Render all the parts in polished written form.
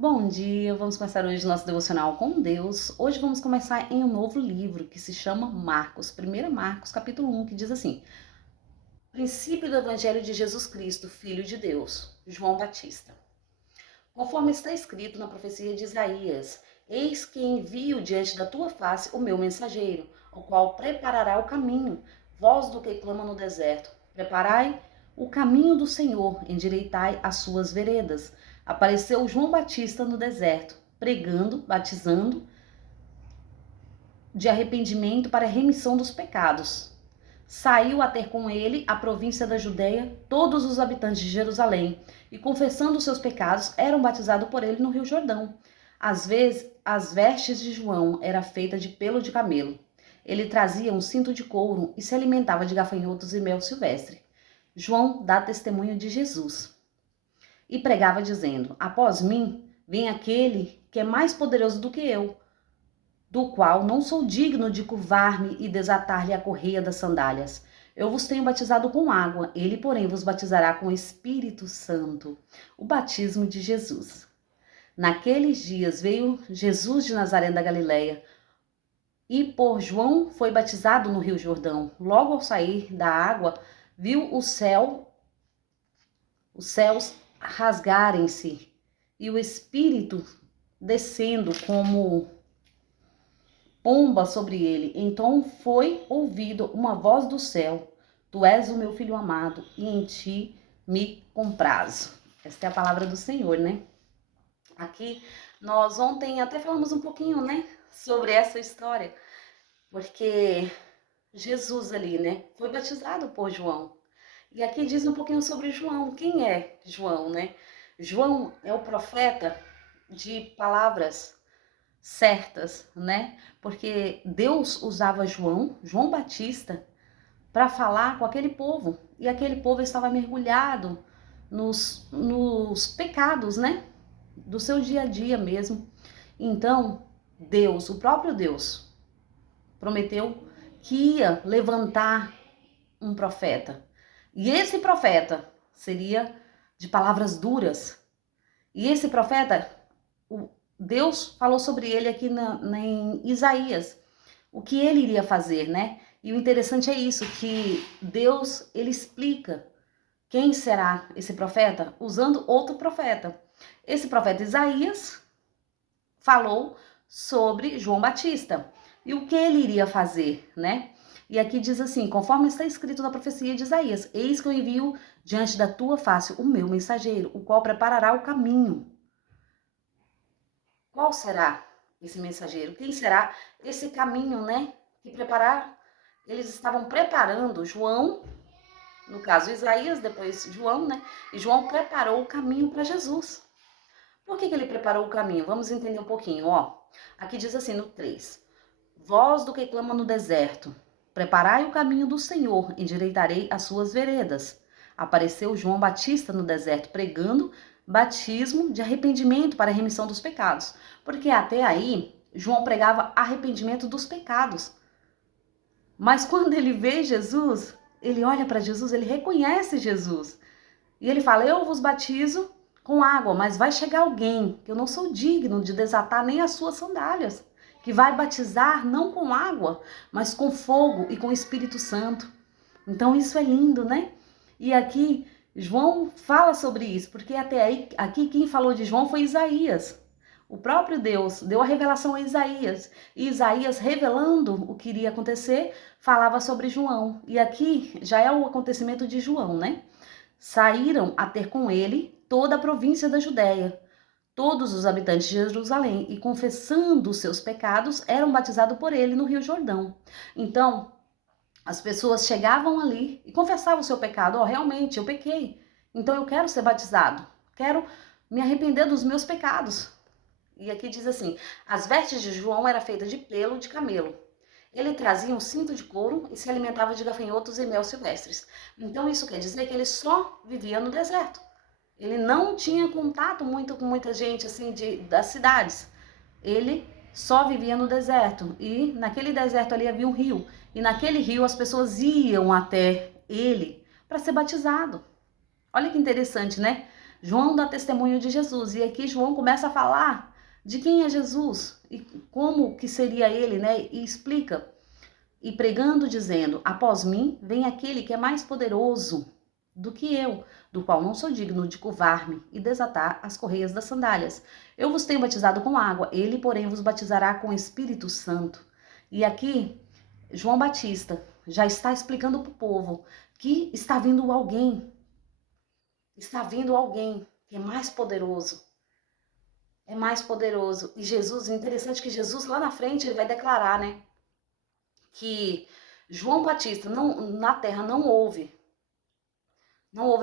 Bom dia, vamos começar hoje nosso devocional com Deus. Hoje vamos começar em um novo livro que se chama Marcos, 1 Marcos, capítulo 1, que diz assim: Princípio do Evangelho de Jesus Cristo, Filho de Deus, João Batista. Conforme está escrito na profecia de Isaías, eis que envio diante da tua face o meu mensageiro, o qual preparará o caminho, voz do que clama no deserto. Preparai o caminho do Senhor, endireitai as suas veredas. Apareceu João Batista no deserto, pregando, batizando de arrependimento para a remissão dos pecados. Saiu a ter com ele a província da Judéia, todos os habitantes de Jerusalém, e confessando os seus pecados, eram batizados por ele no Rio Jordão. Às vezes, as vestes de João era feita de pelo de camelo. Ele trazia um cinto de couro e se alimentava de gafanhotos e mel silvestre. João dá testemunho de Jesus e pregava dizendo: Após mim vem aquele que é mais poderoso do que eu, do qual não sou digno de curvar-me e desatar-lhe a correia das sandálias. Eu vos tenho batizado com água, ele, porém, vos batizará com o Espírito Santo. O batismo de Jesus. Naqueles dias veio Jesus de Nazaré da Galileia e por João foi batizado no Rio Jordão. Logo ao sair da água, viu os céus rasgarem-se e o Espírito descendo como pomba sobre ele. Então foi ouvido uma voz do céu: Tu és o meu filho amado, e em ti me comprazo. Esta é a palavra do Senhor, né? Aqui nós ontem até falamos um pouquinho, né, sobre essa história, porque Jesus ali, né, foi batizado por João. E aqui diz um pouquinho sobre João. Quem é João, né? João é o profeta de palavras certas, né? Porque Deus usava João Batista, para falar com aquele povo. E aquele povo estava mergulhado nos pecados, né? Do seu dia a dia mesmo. Então, Deus, o próprio Deus, prometeu que ia levantar um profeta. E esse profeta seria de palavras duras. E esse profeta, Deus falou sobre ele aqui em Isaías, o que ele iria fazer, né? E o interessante é isso, que Deus, ele explica quem será esse profeta usando outro profeta. Esse profeta Isaías falou sobre João Batista e o que ele iria fazer, né? E aqui diz assim: conforme está escrito na profecia de Isaías, eis que eu envio diante da tua face o meu mensageiro, o qual preparará o caminho. Qual será esse mensageiro? Quem será esse caminho, né? Que preparar? Eles estavam preparando João, no caso Isaías, depois João, né? E João preparou o caminho para Jesus. Por que ele preparou o caminho? Vamos entender um pouquinho, ó. Aqui diz assim no 3: Voz do que clama no deserto, preparai o caminho do Senhor, endireitarei as suas veredas. Apareceu João Batista no deserto, pregando batismo de arrependimento para a remissão dos pecados. Porque até aí, João pregava arrependimento dos pecados. Mas quando ele vê Jesus, ele olha para Jesus, ele reconhece Jesus. E ele fala: Eu vos batizo com água, mas vai chegar alguém que eu não sou digno de desatar nem as suas sandálias, que vai batizar não com água, mas com fogo e com o Espírito Santo. Então isso é lindo, né? E aqui João fala sobre isso, porque até aí, aqui quem falou de João foi Isaías. O próprio Deus deu a revelação a Isaías. E Isaías, revelando o que iria acontecer, falava sobre João. E aqui já é o acontecimento de João, né? Saíram a ter com ele toda a província da Judéia, todos os habitantes de Jerusalém, e confessando os seus pecados, eram batizados por ele no Rio Jordão. Então, as pessoas chegavam ali e confessavam o seu pecado. Realmente, eu pequei, então eu quero ser batizado, quero me arrepender dos meus pecados. E aqui diz assim: as vestes de João eram feitas de pelo de camelo. Ele trazia um cinto de couro e se alimentava de gafanhotos e mel silvestres. Então isso quer dizer que ele só vivia no deserto. Ele não tinha contato muito com muita gente assim das cidades. Ele só vivia no deserto. E naquele deserto ali havia um rio. E naquele rio as pessoas iam até ele para ser batizado. Olha que interessante, né? João dá testemunho de Jesus. E aqui João começa a falar de quem é Jesus e como que seria ele, né? E explica. E pregando, dizendo: após mim vem aquele que é mais poderoso do que eu, do qual não sou digno de curvar-me e desatar as correias das sandálias. Eu vos tenho batizado com água, ele, porém, vos batizará com o Espírito Santo. E aqui, João Batista já está explicando para o povo que está vindo alguém que é mais poderoso. É mais poderoso. E Jesus, interessante que Jesus lá na frente ele vai declarar, né? Que João Batista na terra não houve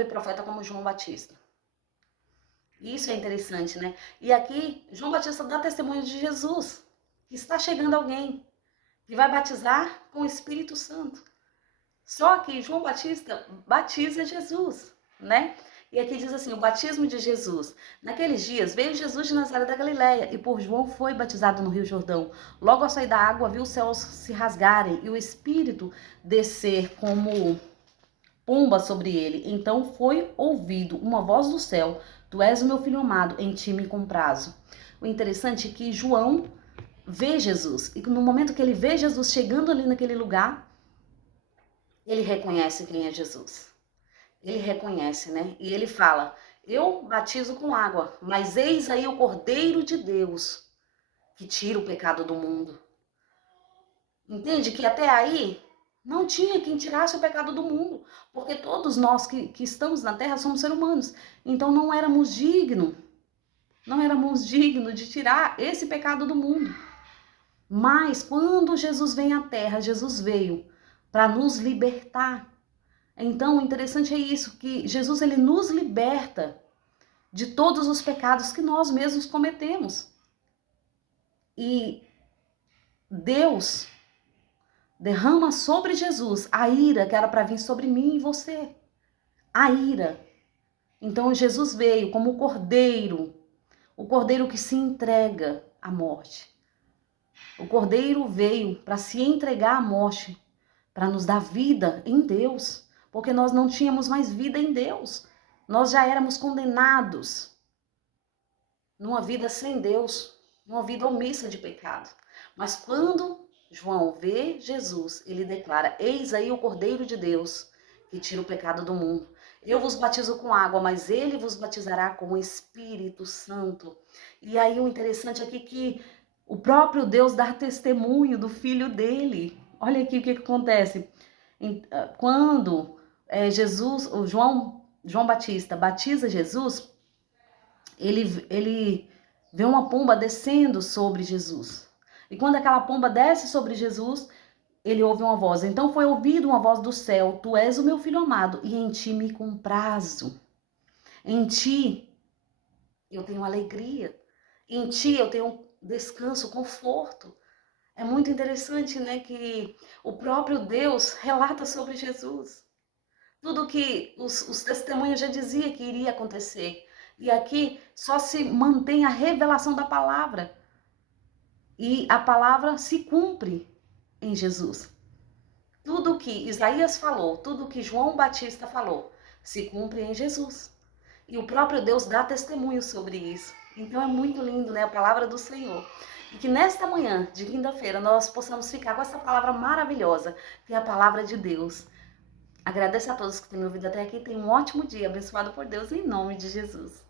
profeta como João Batista. Isso é interessante, né? E aqui João Batista dá testemunho de Jesus, que está chegando alguém que vai batizar com o Espírito Santo. Só que João Batista batiza Jesus, né? E aqui diz assim, o batismo de Jesus. Naqueles dias veio Jesus de Nazaré da Galileia e por João foi batizado no Rio Jordão. Logo ao sair da água viu os céus se rasgarem e o Espírito descer como pomba sobre ele. Então foi ouvido uma voz do céu: Tu és o meu filho amado, em ti me comprazo. O interessante é que João vê Jesus e no momento que ele vê Jesus chegando ali naquele lugar, ele reconhece quem é Jesus. Ele reconhece, né? E ele fala: eu batizo com água, mas eis aí o Cordeiro de Deus que tira o pecado do mundo. Entende que até aí não tinha quem tirasse o pecado do mundo, porque todos nós que estamos na terra somos seres humanos. Então não éramos dignos de tirar esse pecado do mundo. Mas quando Jesus vem à terra, Jesus veio para nos libertar. Então, o interessante é isso, que Jesus ele nos liberta de todos os pecados que nós mesmos cometemos. E Deus derrama sobre Jesus a ira que era para vir sobre mim e você. A ira. Então, Jesus veio como o cordeiro que se entrega à morte. O cordeiro veio para se entregar à morte, para nos dar vida em Deus. Porque nós não tínhamos mais vida em Deus. Nós já éramos condenados numa vida sem Deus, numa vida omissa de pecado. Mas quando João vê Jesus, ele declara: eis aí o Cordeiro de Deus que tira o pecado do mundo. Eu vos batizo com água, mas ele vos batizará com o Espírito Santo. E aí o interessante aqui é que o próprio Deus dá testemunho do Filho dele. Olha aqui o que acontece. Quando o João Batista batiza Jesus, ele vê uma pomba descendo sobre Jesus. E quando aquela pomba desce sobre Jesus, ele ouve uma voz. Então foi ouvida uma voz do céu: Tu és o meu filho amado e em ti me comprazo. Em ti eu tenho alegria. Em ti eu tenho descanso, conforto. É muito interessante, né, que o próprio Deus relata sobre Jesus. Tudo que os testemunhos já diziam que iria acontecer. E aqui só se mantém a revelação da palavra. E a palavra se cumpre em Jesus. Tudo que Isaías falou, tudo que João Batista falou, se cumpre em Jesus. E o próprio Deus dá testemunho sobre isso. Então é muito lindo, né, a palavra do Senhor. E que nesta manhã de quinta-feira nós possamos ficar com essa palavra maravilhosa, que é a palavra de Deus. Agradeço a todos que têm me ouvido até aqui. Tenham um ótimo dia, abençoado por Deus, em nome de Jesus.